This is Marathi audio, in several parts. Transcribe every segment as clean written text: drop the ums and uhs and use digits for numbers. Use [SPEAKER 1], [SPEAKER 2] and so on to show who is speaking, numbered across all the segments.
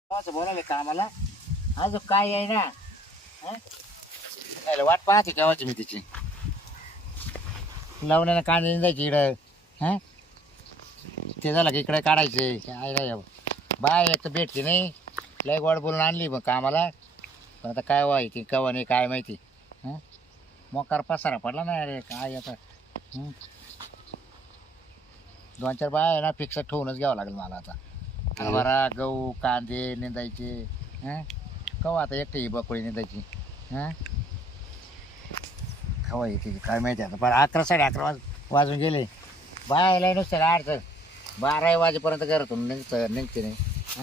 [SPEAKER 1] असं बोलायला कामाला अजून काय आहे ना. वाट पाहते केव्हाची मी तिची लावण्यानं कांदे निंदायची इकडं. ते झालं की इकडे काढायचे काय नाही बाय एक तर भेटते नाही. लय गोड बोलून आणली मग कामाला. पण आता काय व्हायची केव्हा नाही काय माहिती. मोकार पसारा पडला ना अरे काय आता. 2-4 बाय आहे ना फिक्स ठेवूनच घ्यावं लागेल मला आता. हरभरा गहू कांदे निंदायचे. कवा आता एकटी बकोळी निंदायची. कवा येते काय माहिती आता. पण 11-11:30 वाजून गेले. बायला नुसतं अडचण 12 वाजेपर्यंत घरातून निघते नाही.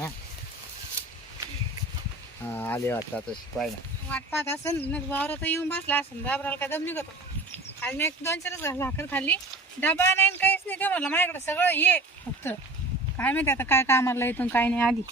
[SPEAKER 1] आले वाटतं आता शिकवाय ना.
[SPEAKER 2] वाट पाहत असेल वावरात येऊन बसला असेल. बाबराला काय दम निघतो. आज मी 1-2 भाकर खाल्ली. डबा नाही काहीच नाही. ते म्हटलं माझ्याकडे सगळं ये फक्त काय माहिती आता काय कामाला इथून काय नाही. आधी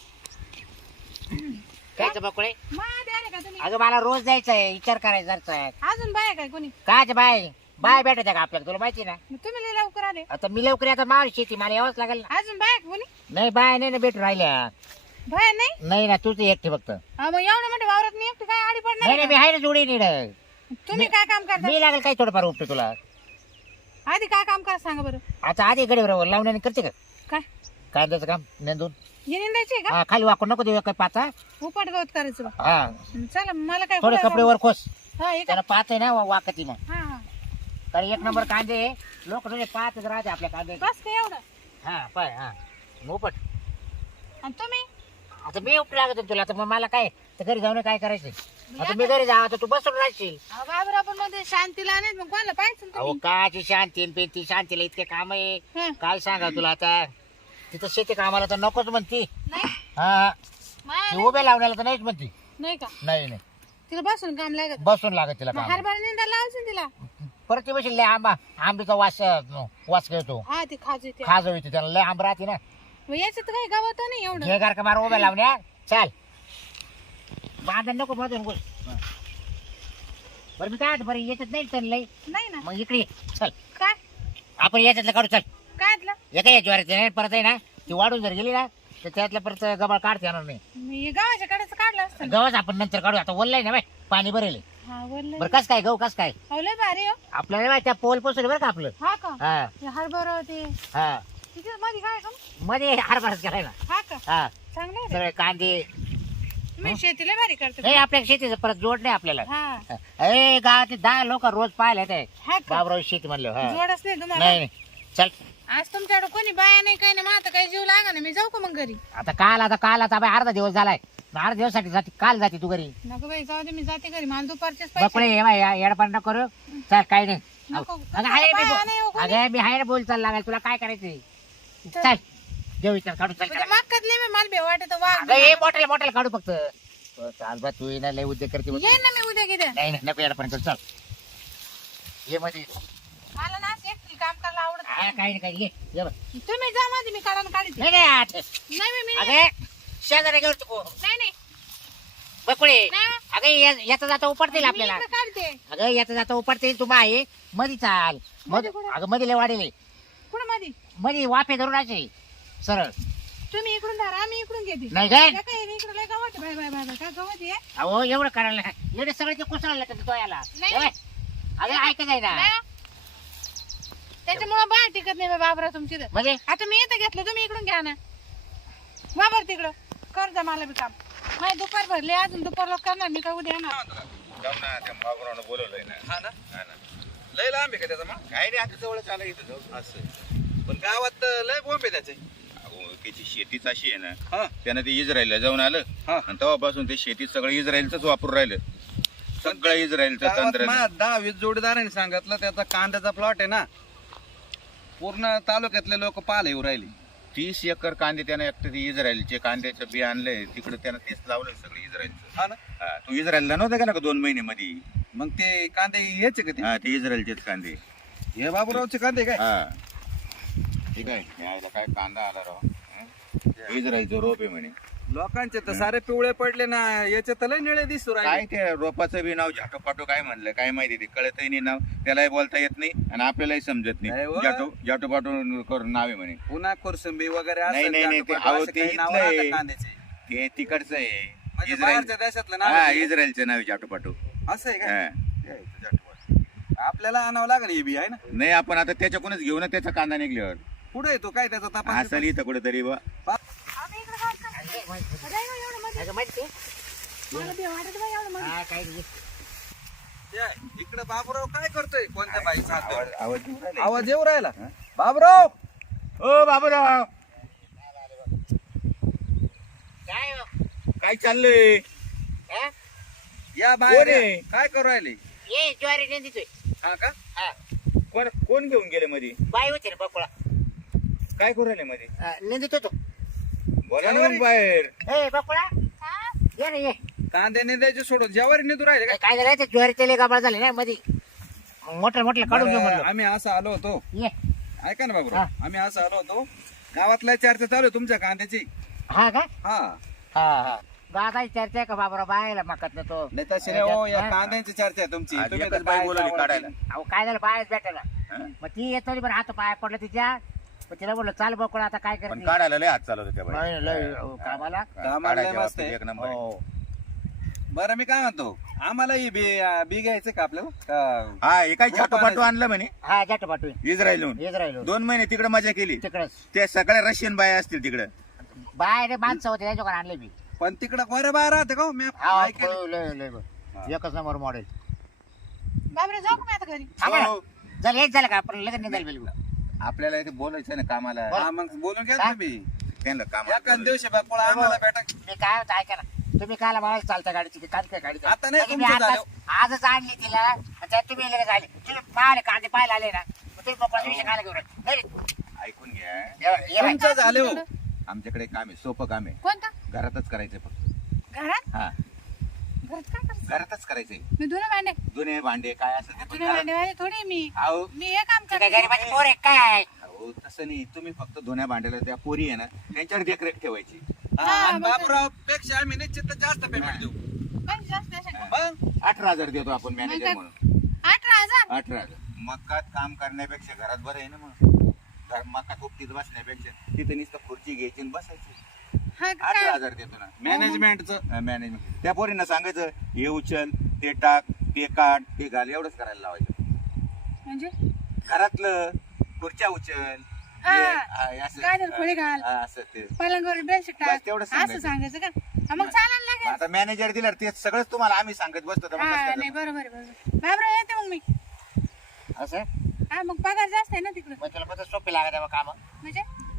[SPEAKER 1] कायचं बकोळे
[SPEAKER 2] मग आधी आले का तुम्ही?
[SPEAKER 1] अगं मला रोज जायचं आहे विचार करायचा आहे.
[SPEAKER 2] अजून बाया काय कोणी?
[SPEAKER 1] काच बाय बाय भेटायचं का आपल्याला तुला माहिती ना.
[SPEAKER 2] मग तुम्ही लय लवकर आले.
[SPEAKER 1] आता मी लवकर आता मार शेती मला यावंच लागेल ना.
[SPEAKER 2] अजून बाया का कोणी?
[SPEAKER 1] नाही बाय नाही ना भेटून राहिल्या.
[SPEAKER 2] बाया नाही?
[SPEAKER 1] नाही ना तूच एकटी फक्त.
[SPEAKER 2] मग एवढं मोठे वावरात मी एकटी काय आडी
[SPEAKER 1] नाही नाही
[SPEAKER 2] पडणार?
[SPEAKER 1] मी आहे ना जोडी नीड.
[SPEAKER 2] तुम्ही काय काम करता?
[SPEAKER 1] मी लागेल काही थोडंफार उपटे तुला.
[SPEAKER 2] आधी काय काम करा सांगा बरं.
[SPEAKER 1] आता आधी गडी बरोबर लावण्याने करते का
[SPEAKER 2] काय
[SPEAKER 1] कांद्याचं काम नेंदून.
[SPEAKER 2] हे निंदायचे का?
[SPEAKER 1] खाली वाकून नको देऊ काय पाचा.
[SPEAKER 2] उपट गवत करायचं बा.
[SPEAKER 1] हा
[SPEAKER 2] चला मला काय
[SPEAKER 1] थोडे कपडे वर खोस.
[SPEAKER 2] हा हे
[SPEAKER 1] त्याला पाच आहे ना वाकती मग.
[SPEAKER 2] हा हा
[SPEAKER 1] कारण 1 नंबर कांदे लोक तुझे पाचच राहते आपल्या कांदे.
[SPEAKER 2] बस काय एवढं.
[SPEAKER 1] हा पाय हा मोपट.
[SPEAKER 2] आणि तुम्ही
[SPEAKER 1] आता मी उपटे लागत होतो तुला. तर मग मला काय तर घरी जाऊन काय करायचं. आता मी घरी जावं तर तू बसून राहशील.
[SPEAKER 2] बाबर आपण मध्ये शांतीला नाही मग कोणाला पाहिजे
[SPEAKER 1] अहो काची शांती पेंती शांतीला इतके काम आहे.
[SPEAKER 2] हं.
[SPEAKER 1] काय सांगा तुला आता. तिथं शेती कामाला तर नकोच म्हणती.
[SPEAKER 2] नाही
[SPEAKER 1] हा
[SPEAKER 2] माया
[SPEAKER 1] ती उभ्या लावण्याला तर नाहीच म्हणती.
[SPEAKER 2] नाही का
[SPEAKER 1] नाही नाही
[SPEAKER 2] तिला बसून काम लागत.
[SPEAKER 1] बसून लागत तिला काम.
[SPEAKER 2] हरभरा निंदा लावायचं तिला.
[SPEAKER 1] परत ती बशील लय आंब्याचा वास घेतो.
[SPEAKER 2] हा ती खाजू ते
[SPEAKER 1] खाज होती त्याला लय आंब राहते ना.
[SPEAKER 2] मग याच्यात काही गावत नाही एवढं.
[SPEAKER 1] घे गार का मार उभ्या लावण्या चाल. बांधण नको मधून घुस. बरं मी काय बरं याच्यात नाही तर लय.
[SPEAKER 2] नाही ना
[SPEAKER 1] मग इकडे ये. चल
[SPEAKER 2] काय
[SPEAKER 1] आपण याच्यातलं काढू चल.
[SPEAKER 2] काय आतलं?
[SPEAKER 1] एका या ज्वारीचं नाही परत आहे ना ती वाढून जर गेली ना तर त्यातलं परत गबाळ काढता येणार नाही.
[SPEAKER 2] मी गावाच्या कडेच काढलं असतं.
[SPEAKER 1] गव्हाच आपण नंतर काढू. आता ओललाय ना बाय पाणी भरेल.
[SPEAKER 2] हा वरलं
[SPEAKER 1] बरं कस काय गहू कस काय
[SPEAKER 2] लय भारी हो.
[SPEAKER 1] आपल्याला बाय त्या पोल पोचले बरं का आपलं.
[SPEAKER 2] हा का
[SPEAKER 1] हा
[SPEAKER 2] ते हरभरा ते
[SPEAKER 1] हा
[SPEAKER 2] तिथे मध्ये काय का?
[SPEAKER 1] मध्ये हरभराच केलाय ना.
[SPEAKER 2] हा का
[SPEAKER 1] हा
[SPEAKER 2] चांगलं आहे रे.
[SPEAKER 1] सगळे कांदे.
[SPEAKER 2] मी शेतीला भारी करते.
[SPEAKER 1] नाही आपल्या शेतीचं परत जोड नाही आपल्याला.
[SPEAKER 2] हा
[SPEAKER 1] ए गावातले 10 लोक रोज पाहायला येते
[SPEAKER 2] हा का
[SPEAKER 1] बाबराव शेती म्हणलं. हा
[SPEAKER 2] जोडच नाही तुम्हाला.
[SPEAKER 1] नाही नाही चल
[SPEAKER 2] आज तुमच्याकडे कोणी बाया नाही काही नाही. मग आता काही जीव लागा ना. मी जाऊ का मग घरी?
[SPEAKER 1] आता काल आता बाय अर्धा दिवस झालाय. अर्धा दिवसासाठी जाते काल जाते तू घरी.
[SPEAKER 2] नको बाई जाऊ दे. मी जाते घरी. मला दुपारचेच
[SPEAKER 1] बकडे
[SPEAKER 2] पैसे
[SPEAKER 1] येडपण नको करू. चल काही नाही.
[SPEAKER 2] नको.
[SPEAKER 1] अगं आहे
[SPEAKER 2] बाया नाही हो कोणी.
[SPEAKER 1] अगं मी आहे ना बोल चाल लागाय तुला काय करायचंय. चल देऊ विचार काढू चल.
[SPEAKER 2] म्हणजे मागत नाही मी मला बे वाटत वाघ.
[SPEAKER 1] अगं हे मोठ्याला काढू फक्त. चाल बा तू ना लय उद्योग करते बघ.
[SPEAKER 2] येईन ना मी उद्या किती.
[SPEAKER 1] नाही नाही नको येडपण करू चल. ये मध्ये
[SPEAKER 2] मला ना असं एकटी काम करायला आवडत
[SPEAKER 1] काही नाही काही ये बघ.
[SPEAKER 2] तुम्ही जा मध्ये मी काढून काढते.
[SPEAKER 1] नाही नाही आठ.
[SPEAKER 2] नाही मी
[SPEAKER 1] अगं शेजारी घेऊ तू
[SPEAKER 2] नाही
[SPEAKER 1] बकुळे.
[SPEAKER 2] नाही
[SPEAKER 1] अगं याचा जाता उपडतील
[SPEAKER 2] मी
[SPEAKER 1] आपल्याला.
[SPEAKER 2] इकडं काढते.
[SPEAKER 1] अगं याचा जाता उपडतील तू आहे मध्ये चाल.
[SPEAKER 2] मध्ये कुठं?
[SPEAKER 1] अगं मध्ये लय वाढेल.
[SPEAKER 2] कुठं मध्ये?
[SPEAKER 1] मध्ये वाफे धरून असे सरळ.
[SPEAKER 2] तुम्ही इकडून धरा मी इकडून घेते.
[SPEAKER 1] नाही काय
[SPEAKER 2] काय इकडे लय गवत आहे. बाय बाय बाय काय गवत आहे?
[SPEAKER 1] अहो एवढं करायला एवढे सगळे ते कुसळलं तर तो याला.
[SPEAKER 2] नाही.
[SPEAKER 1] अगं ऐकत आहे ना
[SPEAKER 2] नाही. त्याच्यामुळे बाहेर टिकत नाही बाबरा तुमची तर.
[SPEAKER 1] म्हणजे
[SPEAKER 2] आता मी इथं घेतलं तुम्ही इकडून घ्या ना. बाबर तिकडं कर जा मला बी काम. माझी दुपार भरली अजून दुपार लोक करणार मी काय उद्या येणार.
[SPEAKER 3] जाऊ ना त्या मागुरानं बोलवलंय ना. हा ना लय लांब आहे का त्याचा मग? काय नाही आता जवळच आलं इथं जाऊ. असं पण गावात लय बोंब आहे त्याचे. त्याची शेतीच अशी आहे ना त्यानं ते इस्रायलला जाऊन आलं आणि तेव्हापासून ते शेती सगळं इस्रायलच वापरून राहिलं. सगळं इस्रायलचं तंत्रज्ञान.
[SPEAKER 4] 10-20 जोडीदारांनी सांगितलं त्याचा कांद्याचा प्लॉट आहे ना पूर्ण तालुक्यातले लोक पाहायला येऊ राहिले.
[SPEAKER 3] 30 एकर कांदे त्यानं एकटं ते इस्रायलचे कांद्याचं बी आणलंय तिकडे त्यानं तेच लावलंय सगळं इस्रायलचं.
[SPEAKER 4] हा ना
[SPEAKER 3] तू इस्रायलला नव्हता गेला का 2 महिने मध्ये?
[SPEAKER 4] मग ते कांदे यायचे का ते?
[SPEAKER 3] हा ते इस्रायलचेच कांदे.
[SPEAKER 4] हे बाबूरावचे कांदे काय?
[SPEAKER 3] हा ठीक आहे. यायला काय कांदा आला राव. इस्रायलचं रोप आहे म्हणे.
[SPEAKER 4] लोकांचे तर सारे पिवळे पडले ना. याचे तर लय निळे दिसू
[SPEAKER 3] काय
[SPEAKER 4] राहिले.
[SPEAKER 3] ते रोपाचं बी नाव झाटोपाटो काय म्हणलं काय माहिती ते कळतही नाही नाव. त्यालाही बोलता येत नाही आणि आपल्यालाही समजत
[SPEAKER 4] नाही
[SPEAKER 3] नाही.
[SPEAKER 4] हो.
[SPEAKER 3] जाटोपाटो करून नाव आहे म्हणे.
[SPEAKER 4] पुन्हा कोरसंबी वगैरे
[SPEAKER 3] नाही,
[SPEAKER 4] असं
[SPEAKER 3] नाही, नाही, ते
[SPEAKER 4] जाटोपाटो
[SPEAKER 3] अहो,
[SPEAKER 4] असे
[SPEAKER 3] ते
[SPEAKER 4] काही नावं
[SPEAKER 3] इथलं
[SPEAKER 4] राहतात
[SPEAKER 3] आहे.
[SPEAKER 4] कांद्याचे.
[SPEAKER 3] ते तिकडचं आहे
[SPEAKER 4] म्हणजे
[SPEAKER 3] इस्रायल
[SPEAKER 4] बाहेरच्या देशातलं
[SPEAKER 3] हा
[SPEAKER 4] नाव
[SPEAKER 3] इस्रायलचं नाव आहे चाटोपाटो.
[SPEAKER 4] असं आहे का?
[SPEAKER 3] हा.
[SPEAKER 4] हे आहे तुझ्या आठवण. आपल्याला आणावं लागेल हे बी आहे ना.
[SPEAKER 3] नाही आपण आता त्याच्याकडूनच घेऊ ना त्याचा कांदा निघल्यावर
[SPEAKER 4] पुढे येतो काय त्याचा तपास
[SPEAKER 3] असेल इथं कुठेतरी बा.
[SPEAKER 2] आम्ही इकडे काय करतो? अरे, एवढं मध्ये.
[SPEAKER 1] अगं माहिती आहे?
[SPEAKER 2] मला बी वाटत बाई एवढं मध्ये.
[SPEAKER 1] हा, काही नाही.
[SPEAKER 4] ते आहे. इकडे बाबूराव काय करतोय कोणत्या बाईचा
[SPEAKER 3] आवाज आवाज येऊन राहिला.
[SPEAKER 4] आवाज येऊ राहिला बाबूराव.
[SPEAKER 3] ओ बाबूराव
[SPEAKER 1] काय हो?
[SPEAKER 3] काय चाललंय?
[SPEAKER 1] हा?
[SPEAKER 4] या
[SPEAKER 3] कोण
[SPEAKER 4] बाहेर
[SPEAKER 3] आहे?
[SPEAKER 4] या. काय करू राहिले?
[SPEAKER 1] ये ज्वारी नाही देतोय.
[SPEAKER 4] हा का?
[SPEAKER 1] हा.
[SPEAKER 3] कोण कोण घेऊन गेले मध्ये?
[SPEAKER 1] बाई होती रे बकुळा.
[SPEAKER 3] काय करू राहिले मध्ये?
[SPEAKER 1] निंदित होतो.
[SPEAKER 3] बोला ना मग बाहेर.
[SPEAKER 1] ए बकुळा,
[SPEAKER 2] हा?
[SPEAKER 1] ये रे ये.
[SPEAKER 4] कांदे नेद्याचे सोडून ज्यावर नेतो राहिले काय?
[SPEAKER 1] काय झालं ते ज्वारी तेले गबाळ झाले ना मध्ये. मोठं काढून घेऊ
[SPEAKER 4] बरं,
[SPEAKER 1] म्हणलं.
[SPEAKER 4] आम्ही असं आलो होतो.
[SPEAKER 1] ये.
[SPEAKER 4] ऐका ना बाबूराव, आम्ही असं आलो होतो. गावातल्या चर्चा चालू आहे तुमच्या कांद्याची.
[SPEAKER 1] हा का?
[SPEAKER 4] हा
[SPEAKER 1] हा हा. दादा चर्चा आहे का बाबराव बायला मकत तो.
[SPEAKER 4] नाही तशी नाही हो, या कांद्याची चर्चा आहे तुमची.
[SPEAKER 3] आज
[SPEAKER 4] तुम्ही
[SPEAKER 3] एकच
[SPEAKER 4] तर
[SPEAKER 3] बाई
[SPEAKER 4] बाहेर
[SPEAKER 3] बोलवली
[SPEAKER 4] जावं
[SPEAKER 3] काढायला.
[SPEAKER 4] लागेल.
[SPEAKER 1] अहो काय झालं बायच भेटायला.
[SPEAKER 3] हा?
[SPEAKER 1] मग ती येत होती पण हात पाय पडलं तिच्या. मग तिला बोललो चाल बकुळा आता काय
[SPEAKER 3] पण
[SPEAKER 1] करते.
[SPEAKER 3] काढायला लय हात चालवतो त्या बाई.
[SPEAKER 1] नाही, लय, कामाला.
[SPEAKER 4] कामाला लय
[SPEAKER 3] काढायच्या
[SPEAKER 4] मस्त
[SPEAKER 3] बाबतीत
[SPEAKER 4] आहे.
[SPEAKER 3] एक नंबर आहे.
[SPEAKER 1] हो.
[SPEAKER 4] बरं मी काय म्हणतो, आम्हाला ही बी घ्यायचं का आपल्याला का?
[SPEAKER 3] हा हे काय
[SPEAKER 4] हो,
[SPEAKER 3] चाटोपाटो आणलं म्हणे
[SPEAKER 1] हा जाट पाठवे
[SPEAKER 3] इस्रायलहून.
[SPEAKER 1] येत राहिलो
[SPEAKER 3] 2 महिने तिकडे मजा केली.
[SPEAKER 1] तिकडच.
[SPEAKER 3] ते सगळ्या रशियन बाया असतील तिकडे.
[SPEAKER 1] बाय रे माणसं होते त्याच्याकडे आणले मी.
[SPEAKER 4] पण तिकडं बरं बाहेर राहते का हो? मी
[SPEAKER 1] हा
[SPEAKER 4] ऐकेल.
[SPEAKER 1] लय एकच नंबर मॉडेल.
[SPEAKER 2] बाबरे जाऊ का मी आता घरी?
[SPEAKER 3] हो.
[SPEAKER 1] झालं हेच झालं का आपण लगेच निघाल बिलकुल.
[SPEAKER 3] आपल्याला इथे बोलायचं ना कामाला.
[SPEAKER 4] हा, मग बोलून घ्या
[SPEAKER 1] हा?
[SPEAKER 4] तुम्ही.
[SPEAKER 3] त्यांना
[SPEAKER 4] एका
[SPEAKER 3] कामाला
[SPEAKER 4] दिवशी बापूळ आम्हाला भेटा.
[SPEAKER 1] मी काय होतं ऐका ना. तुम्ही काला मला चालता गाडीची की काय गाडी
[SPEAKER 4] आता नाही,
[SPEAKER 1] म्हणजे मी
[SPEAKER 4] तुमचं
[SPEAKER 1] आजच आणली तिला आणि त्यात तुम्ही लगेच आले. तुम्ही पाहिले कांदे पाहायला आले ना मग तुम्ही पप्पाचा विषय कायला घेऊन राहिले? नाही रे.
[SPEAKER 3] ऐकून घ्या.
[SPEAKER 1] ये बाई.
[SPEAKER 4] तुमचं झालं हो.
[SPEAKER 3] आमच्याकडे काम आहे, सोपं काम आहे.
[SPEAKER 2] कोणतं?
[SPEAKER 3] घरातच करायचंय फक्त.
[SPEAKER 2] घरात?
[SPEAKER 3] हा
[SPEAKER 2] घरात काय करतो?
[SPEAKER 3] घरातच करायचंय.
[SPEAKER 2] मी धुणं भांडे.
[SPEAKER 3] जुने भांडे काय असं ते पण
[SPEAKER 2] धुणं
[SPEAKER 3] घरात-
[SPEAKER 2] भांडे थोडी मी.
[SPEAKER 3] अहो
[SPEAKER 2] मी हे काम
[SPEAKER 1] ते काय
[SPEAKER 2] करते.
[SPEAKER 1] गरीबाची पोर आहे काय?
[SPEAKER 3] अहो, तसं नाही. तुम्ही फक्त धुण्या भांड्याला त्या पोरी आहे ना त्यांच्यावर देखरेख ठेवायची.
[SPEAKER 4] हा, आणि बापूराव पेक्षा आम्ही निश्चित जास्त पेमेंट देऊ.
[SPEAKER 2] पण जास्त असेल.
[SPEAKER 4] मग
[SPEAKER 3] 18,000 देतो आपण मॅनेजर
[SPEAKER 2] काय?
[SPEAKER 3] म्हणून.
[SPEAKER 2] 18,000?
[SPEAKER 3] 18,000. मकात काम करण्यापेक्षा घरात बरं आहे ना मग. मकात उक्तीत बसण्यापेक्षा तिथे नुसतं खुर्ची घ्यायची आणि बसायची.
[SPEAKER 2] हा का काय?
[SPEAKER 3] 18,000 देतो ना
[SPEAKER 4] मॅनेजमेंटचं.
[SPEAKER 3] मॅनेजमेंट. त्या पोरींना सांगायचं हे उचल ते टाक ते काढ ते घाल एवढंच करायला लावायचं.
[SPEAKER 2] म्हणजे
[SPEAKER 3] घरातलं खुर्च्या उचल
[SPEAKER 2] हा.
[SPEAKER 3] हे असं-
[SPEAKER 2] गाजर फळे घाल.
[SPEAKER 3] हा, असं ते.
[SPEAKER 2] पलंगावर बेडशीट टाक.
[SPEAKER 3] बस तेवढंच
[SPEAKER 2] असं सांगायचं का? हा, मग चालायला लागेल.
[SPEAKER 3] आता मॅनेजर दिल्यावर ते सगळंच तुम्हाला आम्ही सांगत बसतो तर मग कसं
[SPEAKER 2] हा
[SPEAKER 3] करायचं?
[SPEAKER 2] नाही बरोबर आहे, बरोबर. बाबरा येते मग मी.
[SPEAKER 1] असं
[SPEAKER 2] हा मग पगार जास्त आहे ना तिकडे.
[SPEAKER 1] मग तुला पद्धत सोपी लागत आहे काम.
[SPEAKER 2] म्हणजे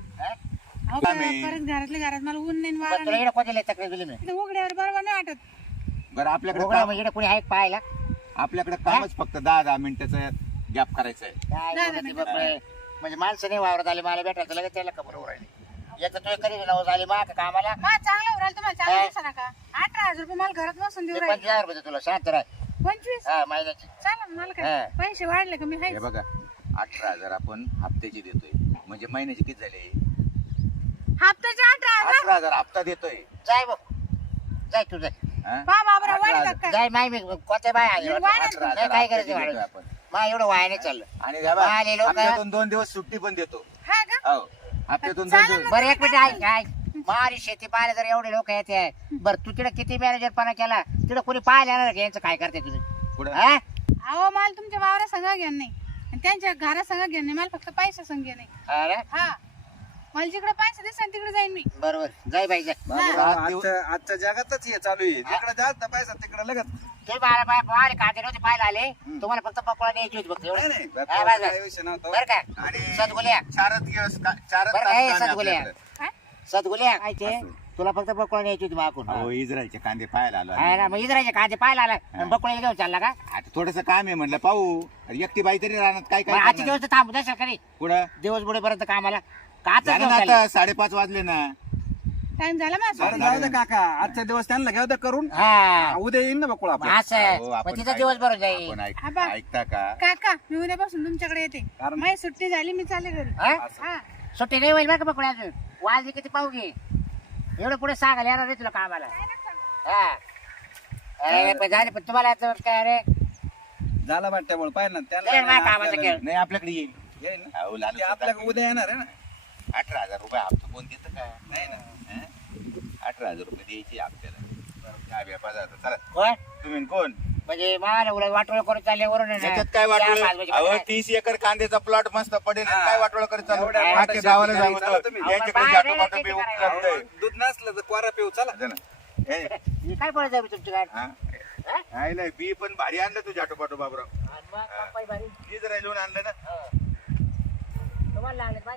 [SPEAKER 2] अहो,
[SPEAKER 3] काम आहे.
[SPEAKER 2] परत घरातल्या घरात मला ऊन नाही वारा
[SPEAKER 1] तुला
[SPEAKER 2] नाही.
[SPEAKER 1] इकडे कोणत्या तक्रार दिली मी.
[SPEAKER 2] इथं उघड्यावर बरोबर नाही वाटत.
[SPEAKER 3] बरं आपल्याकडे
[SPEAKER 1] उघडा
[SPEAKER 3] काम-
[SPEAKER 1] मग इकडे कोणी आहे का पाहायला?
[SPEAKER 3] आपल्याकडे कामच फक्त 10-10 मिनिटाचं गॅप करायचं आहे.
[SPEAKER 1] काय
[SPEAKER 2] नाही,
[SPEAKER 1] एवढं
[SPEAKER 2] नाही,
[SPEAKER 1] ते बापरे. म्हणजे माणसं नाही वावरत आले मला भेटायचं लगेच त्याला खबर राहिली. याचं तुझ्या कधी नवस आली मा कामाला.
[SPEAKER 2] मग चांगलं राहील तुम्हाला चांगलं
[SPEAKER 1] काय?
[SPEAKER 2] दिवसा का 18,000 रुपये मला घरात बसून देऊ
[SPEAKER 1] ते
[SPEAKER 2] राहील.
[SPEAKER 1] 25,000 रुपये तुला शांत राह.
[SPEAKER 2] 25?
[SPEAKER 1] हा महिन्याची.
[SPEAKER 2] चालेल मला
[SPEAKER 1] हा.
[SPEAKER 2] काय पैसे वाढले का मी
[SPEAKER 3] हे
[SPEAKER 2] हायच.
[SPEAKER 3] बघा 18,000 आपण हप्त्याची देतोय म्हणजे महिन्याची किती झाले?
[SPEAKER 2] हप्त्याचे 18,000?
[SPEAKER 3] 18,000 हप्ता देतोय.
[SPEAKER 1] जाय बघ. जाय तू जाय.
[SPEAKER 3] हा?
[SPEAKER 2] पहा बाबरा
[SPEAKER 3] 18,000.
[SPEAKER 2] वाढतात का?
[SPEAKER 1] जाय माय मी कोणत्या बाय आली
[SPEAKER 2] मी वाढत
[SPEAKER 1] नाही,
[SPEAKER 3] नाही.
[SPEAKER 1] काय करायचं
[SPEAKER 3] 18,000
[SPEAKER 1] वाढत
[SPEAKER 3] आपण.
[SPEAKER 1] मा एवढं वायाने चाललं.
[SPEAKER 3] आणि द्या बा,
[SPEAKER 1] आले लोकं.
[SPEAKER 3] हप्त्यातून 2 दिवस सुट्टी पण देतो.
[SPEAKER 2] हा का?
[SPEAKER 3] हो हप्त्यातून 2
[SPEAKER 2] चालेल
[SPEAKER 3] दिवस.
[SPEAKER 1] बरं एक मिनिट ऐक काय मारी शेती पाहायला जर एवढे लोक येते बरं तू तिकडे किती मॅनेजरपणा केला तिकडे कोणी पाहायला येणार का यांचं काय करते तुझं?
[SPEAKER 3] पुढं
[SPEAKER 1] हा?
[SPEAKER 2] अहो मला तुमच्या वावरा संघ घेणं नाही आणि त्यांच्या घरा संघ घेणं नाही. मला फक्त पैसा संघ नाही.
[SPEAKER 1] अरे
[SPEAKER 2] हा मला जिकडे पैसे दिसेल तिकडे जाईन मी.
[SPEAKER 1] बरोबर जाय बाई जाय.
[SPEAKER 4] बाबूराव, आजच्या जगातच हे चालू आहे. तिकडे जास्त पैसा तिकडे लगत.
[SPEAKER 1] ते मला मारे कांदे नव्हते पाहायला आले तुम्हाला फक्त पकोडा न्यायची होती फक्त
[SPEAKER 4] नाही
[SPEAKER 1] एवढं.
[SPEAKER 4] नाही
[SPEAKER 1] हा,
[SPEAKER 4] बापूराव,
[SPEAKER 1] बस,
[SPEAKER 4] काही
[SPEAKER 1] बस.
[SPEAKER 4] विषय नव्हता.
[SPEAKER 1] बरं का
[SPEAKER 3] आणि
[SPEAKER 1] सदगुल्या
[SPEAKER 3] 4 दिवस 4
[SPEAKER 1] बरं
[SPEAKER 3] तास
[SPEAKER 1] काय
[SPEAKER 3] काम आहे
[SPEAKER 1] सदगुल्या
[SPEAKER 3] आपल्याकडे.
[SPEAKER 2] काय?
[SPEAKER 1] सदगुल्या काय ते
[SPEAKER 3] असं.
[SPEAKER 1] तुला फक्त पकोडा न्यायची होती मागून.
[SPEAKER 3] हो इस्रायलचे कांदे पाहायला आलो
[SPEAKER 1] हा
[SPEAKER 3] आम्ही.
[SPEAKER 1] ना मग इजरायचे कांदे पाहायला आला बकोळ्याला घेऊन चालला का?
[SPEAKER 3] आता थोडस काम आहे म्हणलं पाहू एकटी बाई तरी राहणार काय
[SPEAKER 1] मग
[SPEAKER 3] काय
[SPEAKER 1] आजचे
[SPEAKER 3] करणार?
[SPEAKER 1] दिवस तर थांबू द्या कधी
[SPEAKER 3] पुढं
[SPEAKER 1] दिवस बुडेपर्यंत कामाला का आता
[SPEAKER 3] झालं
[SPEAKER 1] घेऊन
[SPEAKER 3] ना
[SPEAKER 1] चालले?
[SPEAKER 3] आता 5:30 वाजले ना.
[SPEAKER 2] टाइम झाला माझा.
[SPEAKER 4] बरं जाऊ दे काका, आजच्या दिवस त्यांना घ्या द्या करून.
[SPEAKER 1] हा
[SPEAKER 4] उद्या येईन ना बकुळा
[SPEAKER 1] मग
[SPEAKER 4] आपण.
[SPEAKER 1] असं
[SPEAKER 3] हो,
[SPEAKER 1] मग
[SPEAKER 3] आपण
[SPEAKER 1] तिचा
[SPEAKER 3] काय-
[SPEAKER 1] दिवस बरोबर जाईल.
[SPEAKER 3] आपण
[SPEAKER 2] हा बा.
[SPEAKER 3] ऐकता का?
[SPEAKER 2] काका मी उद्यापासून तुमच्याकडे येते.
[SPEAKER 4] कारण-
[SPEAKER 2] माझी सुट्टी झाली मी चालले घरी.
[SPEAKER 1] हा?
[SPEAKER 2] हा
[SPEAKER 1] सुट्टी नाही होईल बरं का पकडे अजून वाजली किती पाहू घे एवढं पुढे सांगायला येणार रे तुला कामाला. हा अरे पण झाले पण तुम्हाला आता काय रे
[SPEAKER 4] झाला वाटत्यामुळे पाहिजे ना
[SPEAKER 1] नाही, नाही, कामाचं
[SPEAKER 4] त्यांना
[SPEAKER 1] खेळ.
[SPEAKER 3] नाही आपल्याकडे येईल.
[SPEAKER 4] येईन ना.
[SPEAKER 3] अहो, लालच
[SPEAKER 4] ते आपल्याकडे उद्या येणार आहे ना.
[SPEAKER 3] 18,000 रुपये हप्ता कोण देतं का?
[SPEAKER 4] नाही ना.
[SPEAKER 3] हं? 18,000 रुपये द्यायची आपल्याला चहा बिया पाजा आता. चला
[SPEAKER 1] कोण
[SPEAKER 3] तुम्ही न कोण
[SPEAKER 1] म्हणजे मला उलट वाटोळ करून चालले वरून आहे ना.
[SPEAKER 3] त्याच्यात काय
[SPEAKER 1] चार पाच
[SPEAKER 3] वाटलं
[SPEAKER 1] म्हणजे
[SPEAKER 3] अहो
[SPEAKER 1] काय?
[SPEAKER 3] 30 एकर कांद्याचा प्लॉट मस्त पडेल आणि
[SPEAKER 4] हा.
[SPEAKER 3] काय वाटोळ करत चालू
[SPEAKER 4] एवढ्या
[SPEAKER 3] आजच्या
[SPEAKER 4] मोठ्या
[SPEAKER 3] गावाला
[SPEAKER 4] शेती
[SPEAKER 3] सांगतो
[SPEAKER 4] चला तुम्ही.
[SPEAKER 3] यांच्याकडे
[SPEAKER 1] बाहेर
[SPEAKER 3] जाटो
[SPEAKER 1] नाही
[SPEAKER 3] बाटो
[SPEAKER 1] शेती
[SPEAKER 3] बी
[SPEAKER 1] करायला.
[SPEAKER 3] उपलब्ध आहे.
[SPEAKER 4] दूध नसलं तर कोरा पिऊ चला.
[SPEAKER 3] जा ना. हे,
[SPEAKER 1] हे काय पळत जाऊ तुमची गाडी
[SPEAKER 3] हा. नाही नाही बी पण भारी आणलं तू जाटो बाटो बाबराव
[SPEAKER 1] आणि मग कंपाई भारी
[SPEAKER 3] ती जरा लिहून आणलं ना
[SPEAKER 1] तुम्हाला लागले